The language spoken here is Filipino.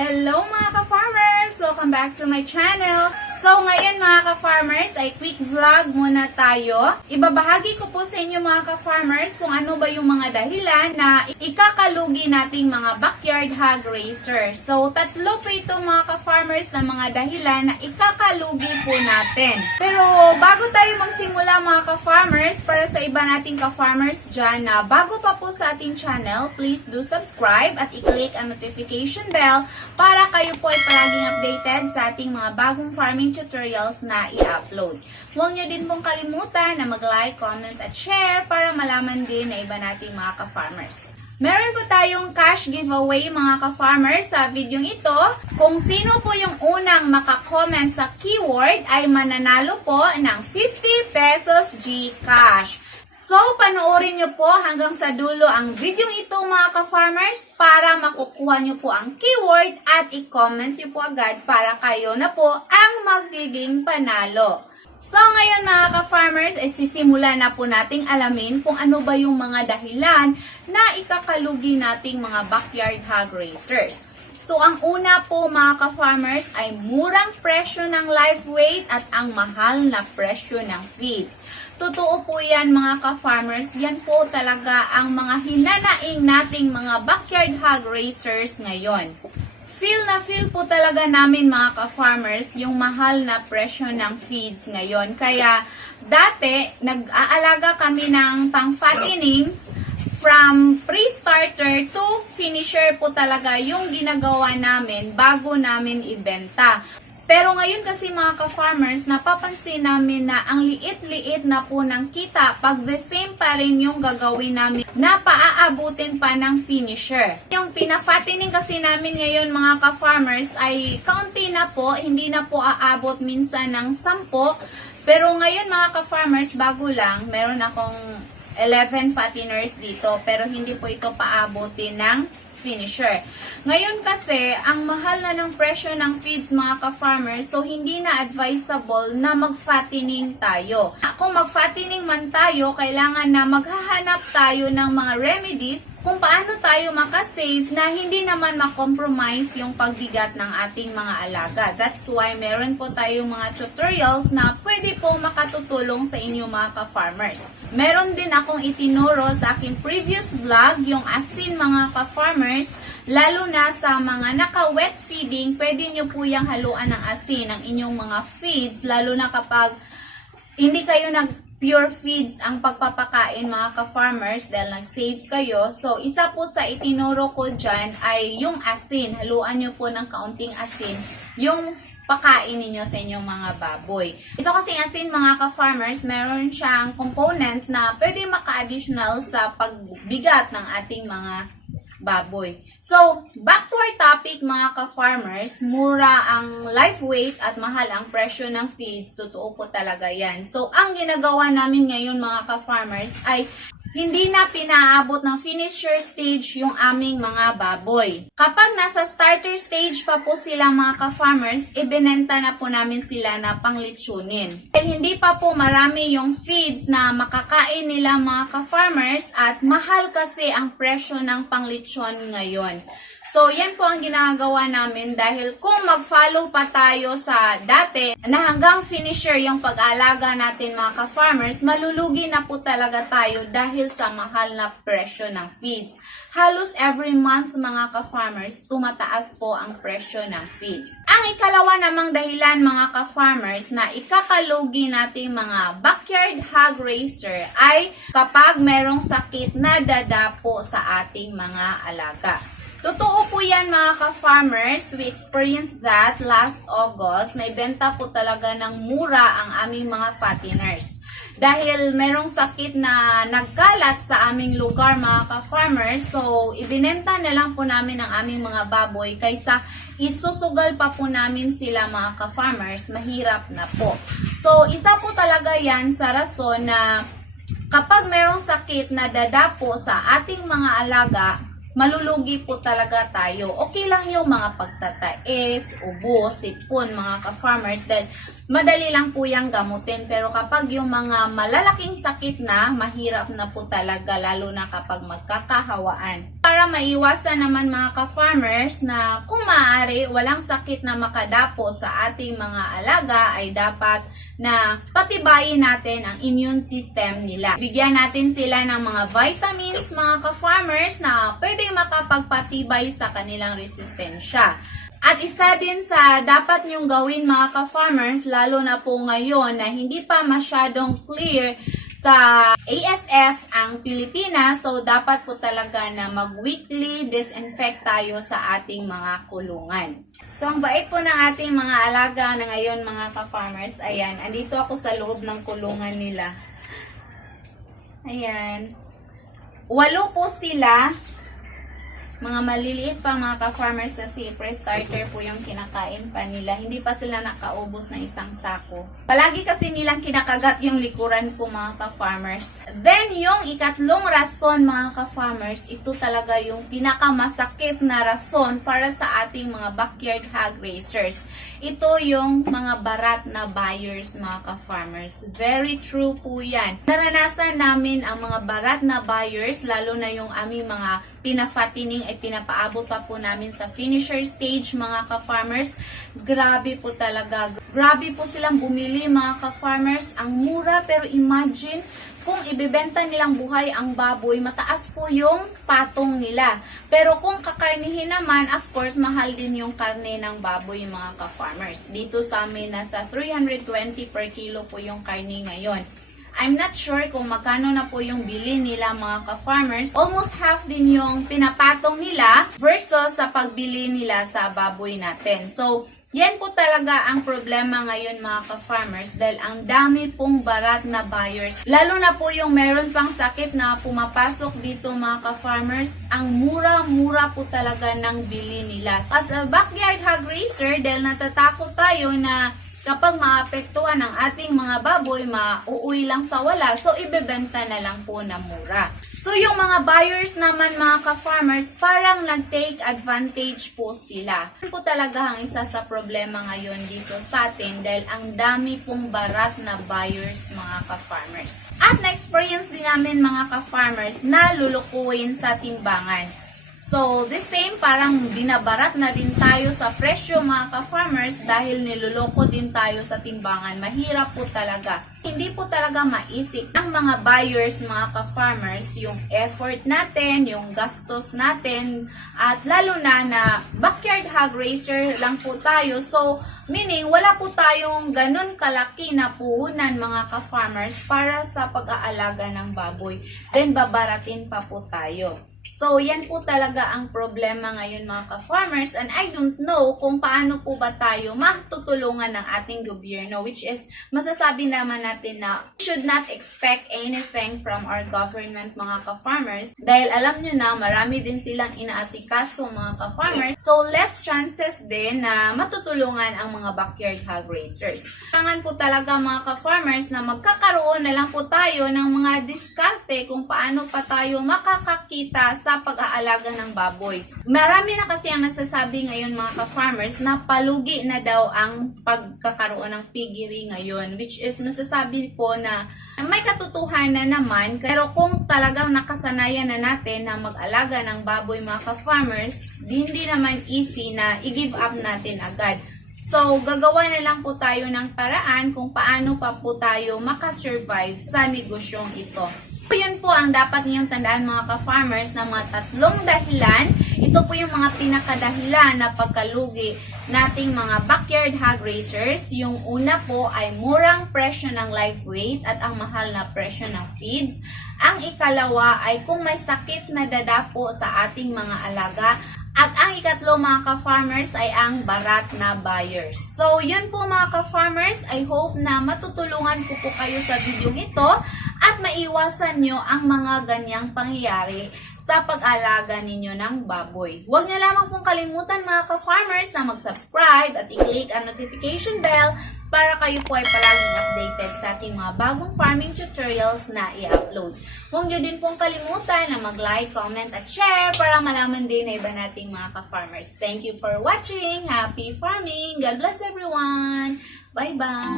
Hello mga ka-farmers! Welcome back to my channel! So ngayon mga ka-farmers ay quick vlog muna tayo. Ibabahagi ko po sa inyo mga ka-farmers kung ano ba yung mga dahilan na ikakalugi nating mga backyard hog racer. So tatlo po ito mga ka-farmers na mga dahilan na ikakalugi po natin. Pero bago tayo magsimula mga ka-farmers, para sa iba nating ka-farmers dyan na bago pa po sa ating channel, please do subscribe at i-click ang notification bell para kayo po ay palaging updated sa ating mga bagong farming tutorials na i-upload. Huwag nyo din pong kalimutan na mag-like, comment at share para malaman din na iba nating mga ka-farmers. Meron po tayong cash giveaway mga ka-farmers sa video ito. Kung sino po yung unang makakomment sa keyword ay mananalo po ng 50 pesos Gcash. So, panoorin nyo po hanggang sa dulo ang video ito mga ka-farmers para makukuha nyo po ang keyword at i-comment nyo po agad para kayo na po ang magiging panalo. So, ngayon mga ka-farmers, ay sisimulan na po nating alamin kung ano ba yung mga dahilan na ikakalugi nating mga backyard hog racers. So, ang una po mga ka-farmers ay murang presyo ng live weight at ang mahal na presyo ng feeds. Totoo po yan mga ka-farmers, yan po talaga ang mga hinanaing nating mga backyard hog racers ngayon. Feel na feel po talaga namin mga ka-farmers yung mahal na presyo ng feeds ngayon. Kaya dati, nag-aalaga kami ng pang-fattening from pre-starter to finisher po talaga yung ginagawa namin bago namin ibenta. Pero ngayon kasi mga ka-farmers, napapansin namin na ang liit-liit na po ng kita pag the same pa rin yung gagawin namin na paaabutin pa ng finisher. Yung pinafattening kasi namin ngayon mga ka-farmers ay kaunti na po, hindi na po aabot minsan ng 10. Pero ngayon mga ka-farmers, bago lang, meron akong 11 fatteners dito pero hindi po ito paabutin ng finisher. Ngayon kasi, ang mahal na ng presyo ng feeds mga ka-farmers, so hindi na advisable na mag-fattening tayo. Kung mag-fattening man tayo, kailangan na maghahanap tayo ng mga remedies kung paano tayo makasave na hindi naman makompromise yung pagbigat ng ating mga alaga. That's why meron po tayong mga tutorials na pwede po makatutulong sa inyo mga ka-farmers. Meron din akong itinuro sa aking previous vlog, yung asin mga ka-farmers, lalo na sa mga naka-wet feeding, pwede nyo po yung haluan ng asin ng inyong mga feeds, lalo na kapag hindi kayo nag pure feeds ang pagpapakain mga ka-farmers dahil nag-save kayo. So, isa po sa itinuro ko dyan ay yung asin. Haluan nyo po ng kaunting asin yung pakain ninyo sa inyong mga baboy. Ito kasi asin mga ka-farmers, meron siyang component na pwede maka-additional sa pagbigat ng ating mga baboy. So, back to our topic mga ka-farmers, mura ang live weight at mahal ang presyo ng feeds. Totoo po talaga yan. So, ang ginagawa namin ngayon mga ka-farmers ay hindi na pinaabot ng finisher stage yung aming mga baboy. Kapag nasa starter stage pa po sila mga ka-farmers, ibinenta na po namin sila na panglitsunin. Dahil hindi pa po marami yung feeds na makakain nila mga ka-farmers at mahal kasi ang presyo ng panglitsyon ngayon. So, yan po ang ginagawa namin dahil kung mag-follow pa tayo sa dati na hanggang finisher yung pag-alaga natin mga ka-farmers, malulugi na po talaga tayo dahil sa mahal na presyo ng feeds. Halos every month mga ka-farmers, tumataas po ang presyo ng feeds. Ang ikalawa namang dahilan mga ka-farmers na ikakalugi natin mga backyard hog racer ay kapag merong sakit na dadapo sa ating mga alaga. Totoo po yan mga ka-farmers. We experienced that last August. Naibenta po talaga ng mura ang aming mga fatteners. Dahil merong sakit na nagkalat sa aming lugar mga ka-farmers, so ibinenta na lang po namin ang aming mga baboy kaysa isusugal pa po namin sila mga ka-farmers, mahirap na po. So isa po talaga yan sa rason na kapag merong sakit na dadapo sa ating mga alaga, malulugi po talaga tayo. Okay lang yung mga pagtatais, ubo, sipon, mga ka-farmers dahil madali lang po yung gamutin. Pero kapag yung mga malalaking sakit na, mahirap na po talaga lalo na kapag magkakahawaan. Para maiwasan naman mga ka-farmers na kung maaari walang sakit na makadapo sa ating mga alaga ay dapat na patibayin natin ang immune system nila. Bigyan natin sila ng mga vitamins mga ka-farmers na pwedeng makapagpatibay sa kanilang resistensya. At isa din sa dapat nyong gawin mga ka-farmers, lalo na po ngayon na hindi pa masyadong clear sa ASF ang Pilipinas, so dapat po talaga na mag-weekly disinfect tayo sa ating mga kulungan. So ang bait po ng ating mga alaga na ngayon mga ka-farmers, ayan, andito ako sa loob ng kulungan nila. Ayan. Walo po sila. Mga maliliit pa mga ka-farmers kasi pre-starter po yung kinakain pa nila. Hindi pa sila nakaubos ng isang sako. Palagi kasi nilang kinakagat yung likuran ko mga ka-farmers. Then yung ikatlong rason mga ka-farmers, ito talaga yung pinakamasakit na rason para sa ating mga backyard hog raisers. Ito yung mga barat na buyers mga ka-farmers. Very true po yan. Naranasan namin ang mga barat na buyers, lalo na yung aming mga pinafattening ay pinapaabot pa po namin sa finisher stage mga ka-farmers. Grabe po talaga. Grabe po silang bumili mga ka-farmers. Ang mura pero imagine kung ibebenta nilang buhay ang baboy, mataas po yung patong nila. Pero kung kakarnihin naman, of course, mahal din yung karne ng baboy mga ka-farmers. Dito sa amin, nasa 320 per kilo po yung karne ngayon. I'm not sure kung magkano na po yung bili nila mga ka-farmers. Almost half din yung pinapatong nila versus sa pagbili nila sa baboy natin. So, yan po talaga ang problema ngayon mga ka-farmers dahil ang dami pong barat na buyers. Lalo na po yung meron pang sakit na pumapasok dito mga ka-farmers, ang mura-mura po talaga ng bili nila. As a backyard hog raiser, dahil natatakot tayo na kapag maapektuhan ang ating mga baboy, mauuwi lang sa wala, so ibebenta na lang po na mura. So yung mga buyers naman mga ka-farmers, parang nag-take advantage po sila. Yan po talaga ang isa sa problema ngayon dito sa atin dahil ang dami pong barat na buyers mga ka-farmers. At na-experience din namin mga ka-farmers na lulukuin sa timbangan. So, the same, parang binabarat na din tayo sa presyo mga ka-farmers dahil niloloko din tayo sa timbangan. Mahirap po talaga. Hindi po talaga maisip ng mga buyers, mga ka-farmers, yung effort natin, yung gastos natin, at lalo na na backyard hog raiser lang po tayo. So, meaning, wala po tayong ganun kalaki na puhunan mga ka-farmers para sa pag-aalaga ng baboy. Then, babaratin pa po tayo. So, yan po talaga ang problema ngayon mga ka-farmers. And I don't know kung paano po ba tayo matutulungan ng ating gobyerno which is masasabi naman natin na should not expect anything from our government mga ka-farmers. Dahil alam nyo na marami din silang inaasikaso mga ka-farmers. So less chances din na matutulungan ang mga backyard hog raisers. Kailangan po talaga mga ka-farmers na magkakaroon na lang po tayo ng mga diskarte kung paano pa tayo makakakita sa pag-aalaga ng baboy. Marami na kasi ang nagsasabi ngayon mga ka-farmers na palugi na daw ang pagkakaroon ng piggery ngayon which is nasasabi ko na may katotohanan naman pero kung talagang nakasanayan na natin na mag-alaga ng baboy mga ka-farmers hindi naman easy na i-give up natin agad. So, gagawa na lang po tayo ng paraan kung paano pa po tayo makasurvive sa negosyong ito. So, yun po ang dapat niyong tandaan mga ka-farmers na mga tatlong dahilan. Ito po yung mga pinakadahilan na pagkalugi nating mga backyard hog raisers. Yung una po ay murang presyo ng live weight at ang mahal na presyo ng feeds. Ang ikalawa ay kung may sakit na dadapo sa ating mga alaga at ang ikatlo mga ka-farmers ay ang barat na buyers. So, yun po mga ka-farmers. I hope na matutulungan ko po kayo sa video ito at maiwasan nyo ang mga ganyang pangyayari sa pag-alaga ninyo ng baboy. Huwag nyo lamang pong kalimutan mga ka-farmers na mag-subscribe at i-click ang notification bell para kayo po ay palaging updated sa ating mga bagong farming tutorials na i-upload. Huwag nyo din pong kalimutan na mag-like, comment at share para malaman din na iba nating mga ka-farmers. Thank you for watching! Happy farming! God bless everyone! Bye-bye!